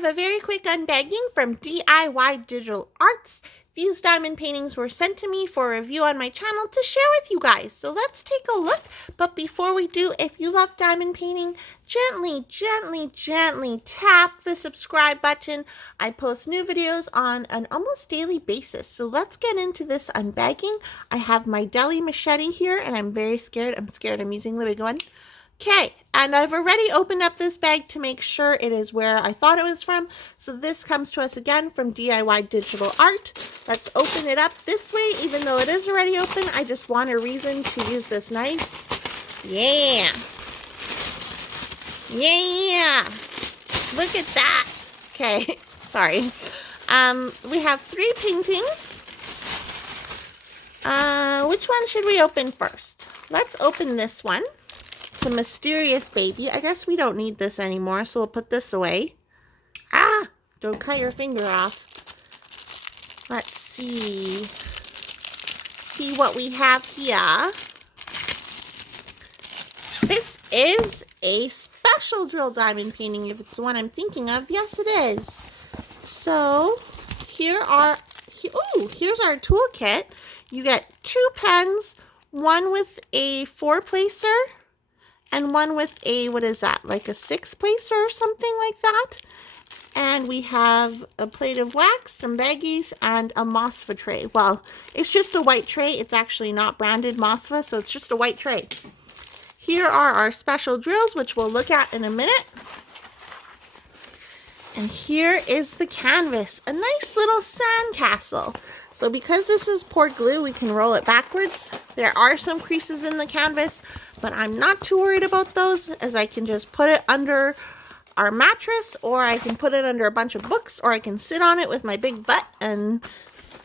have a very quick unbagging from DIY Digital Arts. These diamond paintings were sent to me for review on my channel to share with you guys. So let's take a look. But before we do, if you love diamond painting, gently tap the subscribe button. I post new videos on an almost daily basis. So let's get into this unbagging. I have my deli machete here and I'm very scared. I'm using the big one. Okay, and I've already opened up this bag to make sure it is where I thought it was from. So this comes to us again from DIY Digital Art. Let's open it up this way, even though it is already open. I just want a reason to use this knife. Yeah. Look at that. Okay, sorry. We have 3 paintings. Which one should we open first? Let's open this one. It's a mysterious baby. I guess we don't need this anymore, so we'll put this away. Ah! Don't cut your finger off. Let's see. See what we have here. This is a special drill diamond painting, if it's the one I'm thinking of. Yes, it is. So, here's our toolkit. You get 2 pens, one with a 4-placer, and one with a, what is that, like a 6-placer or something like that. And we have a plate of wax, some baggies, and a Mosfa tray. Well, it's just a white tray. It's actually not branded Mosfa, so it's just a white tray. Here are our special drills, which we'll look at in a minute. And here is the canvas, a nice little sandcastle. So because this is poured glue, we can roll it backwards. There are some creases in the canvas, but I'm not too worried about those, as I can just put it under our mattress, or I can put it under a bunch of books, or I can sit on it with my big butt and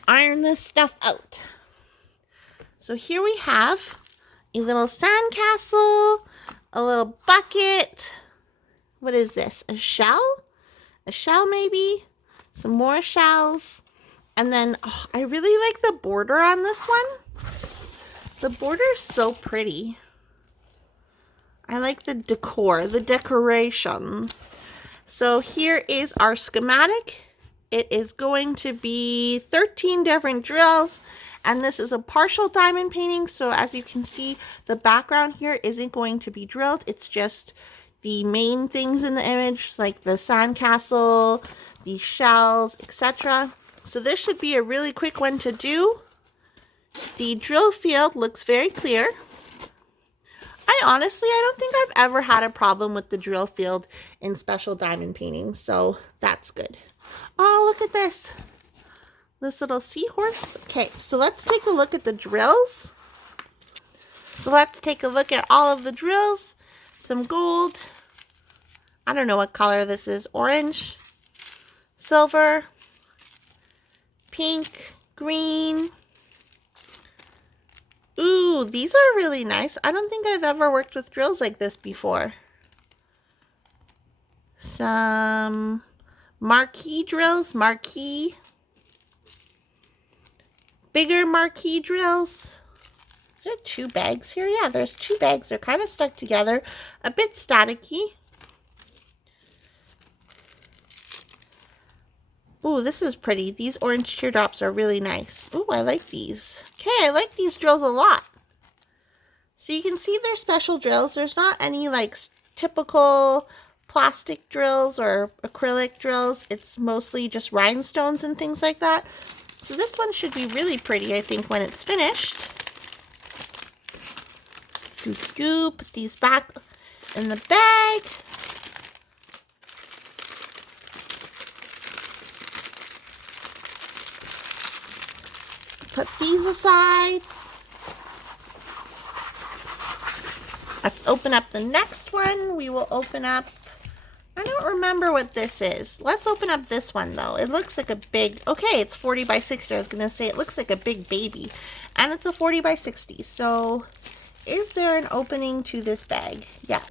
iron this stuff out. So here we have a little sandcastle, a little bucket. What is this? A shell? A shell maybe? Some more shells. And then, oh, I really like the border on this one. The border is so pretty. I like the decor, the decoration. So here is our schematic. It is going to be 13 different drills. And this is a partial diamond painting. So as you can see, the background here isn't going to be drilled. It's just the main things in the image, like the sandcastle, the shells, etc. So this should be a really quick one to do. The drill field looks very clear. I don't think I've ever had a problem with the drill field in special diamond paintings, so that's good. Oh, look at this. This little seahorse. Okay, so let's take a look at the drills. So let's take a look at all of the drills. Some gold. I don't know what color this is. Orange, silver, pink, green. Ooh, these are really nice. I don't think I've ever worked with drills like this before. Some marquee drills, bigger marquee drills. Is there 2 bags here? Yeah, there's 2 bags. They're kind of stuck together, a bit staticky. Ooh, this is pretty. These orange teardrops are really nice. Ooh, I like these. Okay, I like these drills a lot. So you can see they're special drills. There's not any like typical plastic drills or acrylic drills. It's mostly just rhinestones and things like that. So this one should be really pretty, I think, when it's finished. Put these back in the bag. Put these aside. Let's open up the next one. We will open up, I don't remember what this is. Let's open up this one though. It looks like a big, okay, it's 40 by 60. I was going to say it looks like a big baby. And it's a 40 by 60. So is there an opening to this bag? Yeah.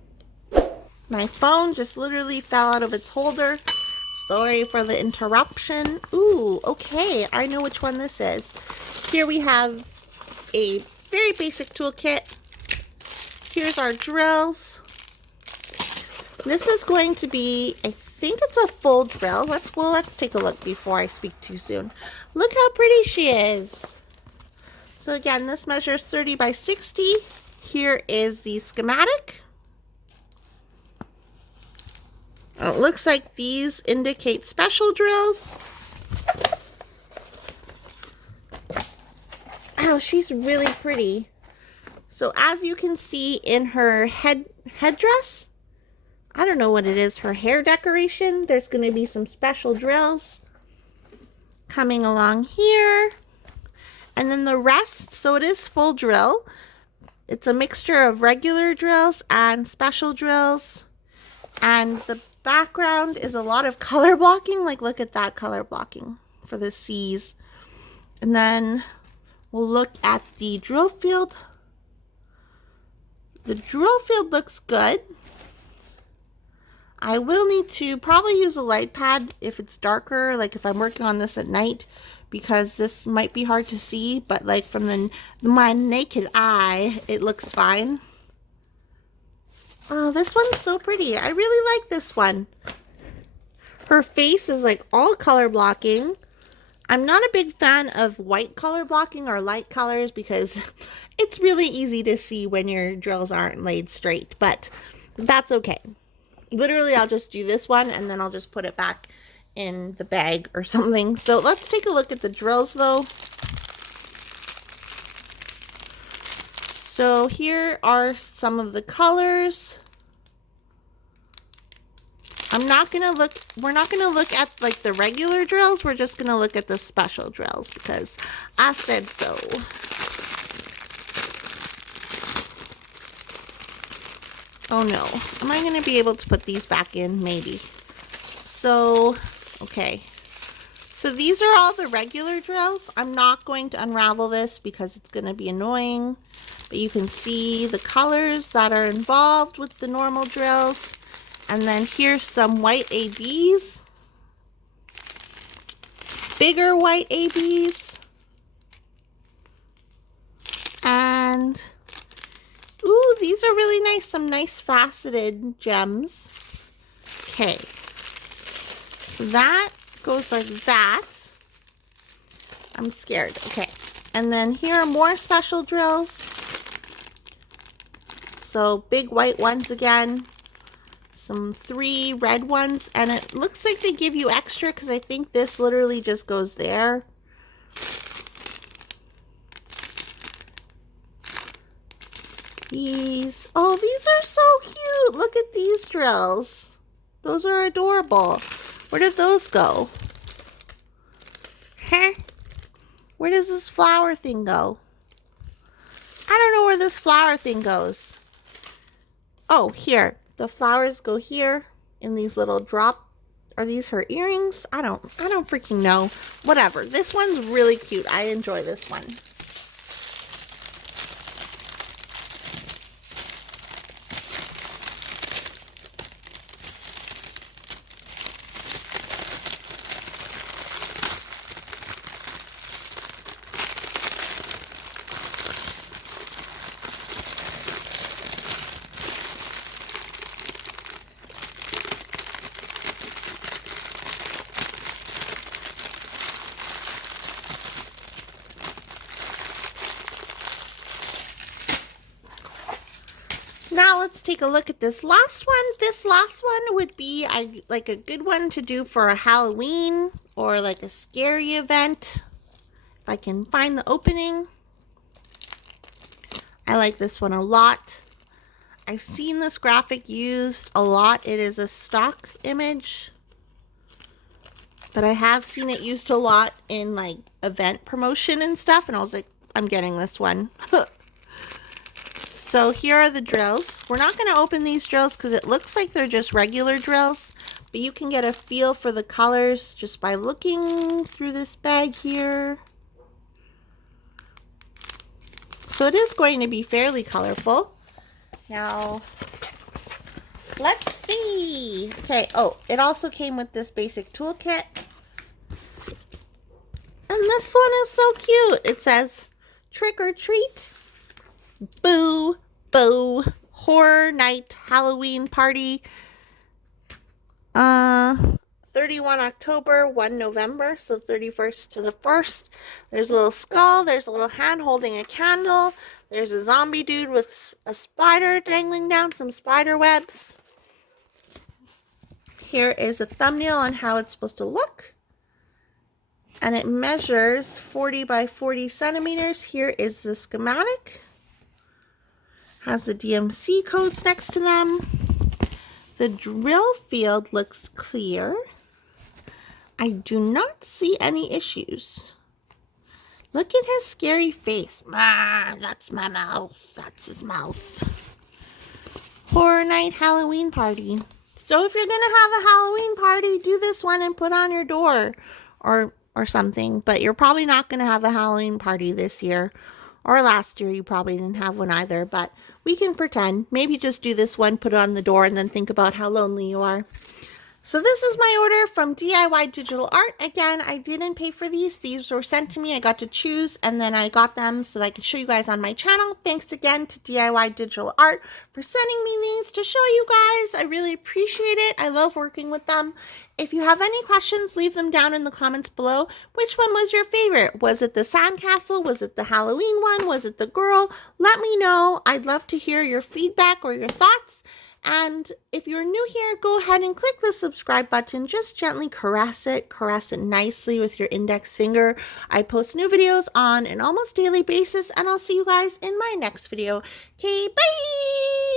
My phone just literally fell out of its holder. Sorry for the interruption. Ooh, okay. I know which one this is. Here we have a very basic toolkit. Here's our drills. This is going to be, I think it's a full drill. Let's take a look before I speak too soon. Look how pretty she is. So again, this measures 30 by 60. Here is the schematic. It looks like these indicate special drills. Oh, she's really pretty. So as you can see in her headdress, I don't know what it is, her hair decoration, there's going to be some special drills coming along here. And then the rest, so it is full drill. It's a mixture of regular drills and special drills. And the background is a lot of color blocking. Like, look at that color blocking for the C's. And then we'll look at the drill field. The drill field looks good. I will need to probably use a light pad if it's darker, like if I'm working on this at night, because this might be hard to see, but like from my naked eye, it looks fine. Oh, this one's so pretty. I really like this one. Her face is like all color blocking. I'm not a big fan of white color blocking or light colors because it's really easy to see when your drills aren't laid straight, but that's okay. Literally, I'll just do this one and then I'll just put it back in the bag or something. So let's take a look at the drills though. So here are some of the colors. we're not gonna look at like the regular drills. We're just gonna look at the special drills because I said so. Oh no, am I gonna be able to put these back in? Maybe. So, okay. So these are all the regular drills. I'm not going to unravel this because it's gonna be annoying, but you can see the colors that are involved with the normal drills. And then here's some white ABs. Bigger white ABs. And ooh, these are really nice, some nice faceted gems. Okay, so that goes like that. I'm scared. Okay, and then here are more special drills. So big white ones again, some 3 red ones, and it looks like they give you extra because I think this literally just goes there. These, oh, these are so cute. Look at these drills. Those are adorable. Where did those go? Huh? Where does this flower thing go? I don't know where this flower thing goes. Oh, here. The flowers go here in these little drop. Are these her earrings? I don't freaking know. Whatever. This one's really cute. I enjoy this one. Now let's take a look at this last one. This last one would be like a good one to do for a Halloween or like a scary event. If I can find the opening. I like this one a lot. I've seen this graphic used a lot. It is a stock image, but I have seen it used a lot in like event promotion and stuff, and I was like, I'm getting this one. So here are the drills. We're not going to open these drills because it looks like they're just regular drills, but you can get a feel for the colors just by looking through this bag here. So it is going to be fairly colorful. Now, let's see. Okay, oh, it also came with this basic toolkit. And this one is so cute. It says, trick or treat, boo, boo, horror night, Halloween party. 31 October, 1 November, so 31st to the 1st. There's a little skull, there's a little hand holding a candle, there's a zombie dude with a spider dangling down some spider webs. Here is a thumbnail on how it's supposed to look. And it measures 40 by 40 centimeters. Here is the schematic. Has the DMC codes next to them. The drill field looks clear. I do not see any issues. Look at his scary face. Ah, that's my mouth. That's his mouth. Horror Night Halloween Party. So if you're going to have a Halloween party, do this one and put on your door or something. But you're probably not going to have a Halloween party this year. Or last year, you probably didn't have one either. But we can pretend. Maybe just do this one, put it on the door, and then think about how lonely you are. So this is my order from DIY Digital Art. Again, I didn't pay for these. These were sent to me. I got to choose, and then I got them so that I can show you guys on my channel. Thanks again to DIY Digital Art for sending me these to show you guys. I really appreciate it. I love working with them. If you have any questions, leave them down in the comments below. Which one was your favorite? Was it the sandcastle? Was it the Halloween one? Was it the girl? Let me know. I'd love to hear your feedback or your thoughts. And if you're new here, go ahead and click the subscribe button. Just gently caress it nicely with your index finger. I post new videos on an almost daily basis, and I'll see you guys in my next video. Okay, bye!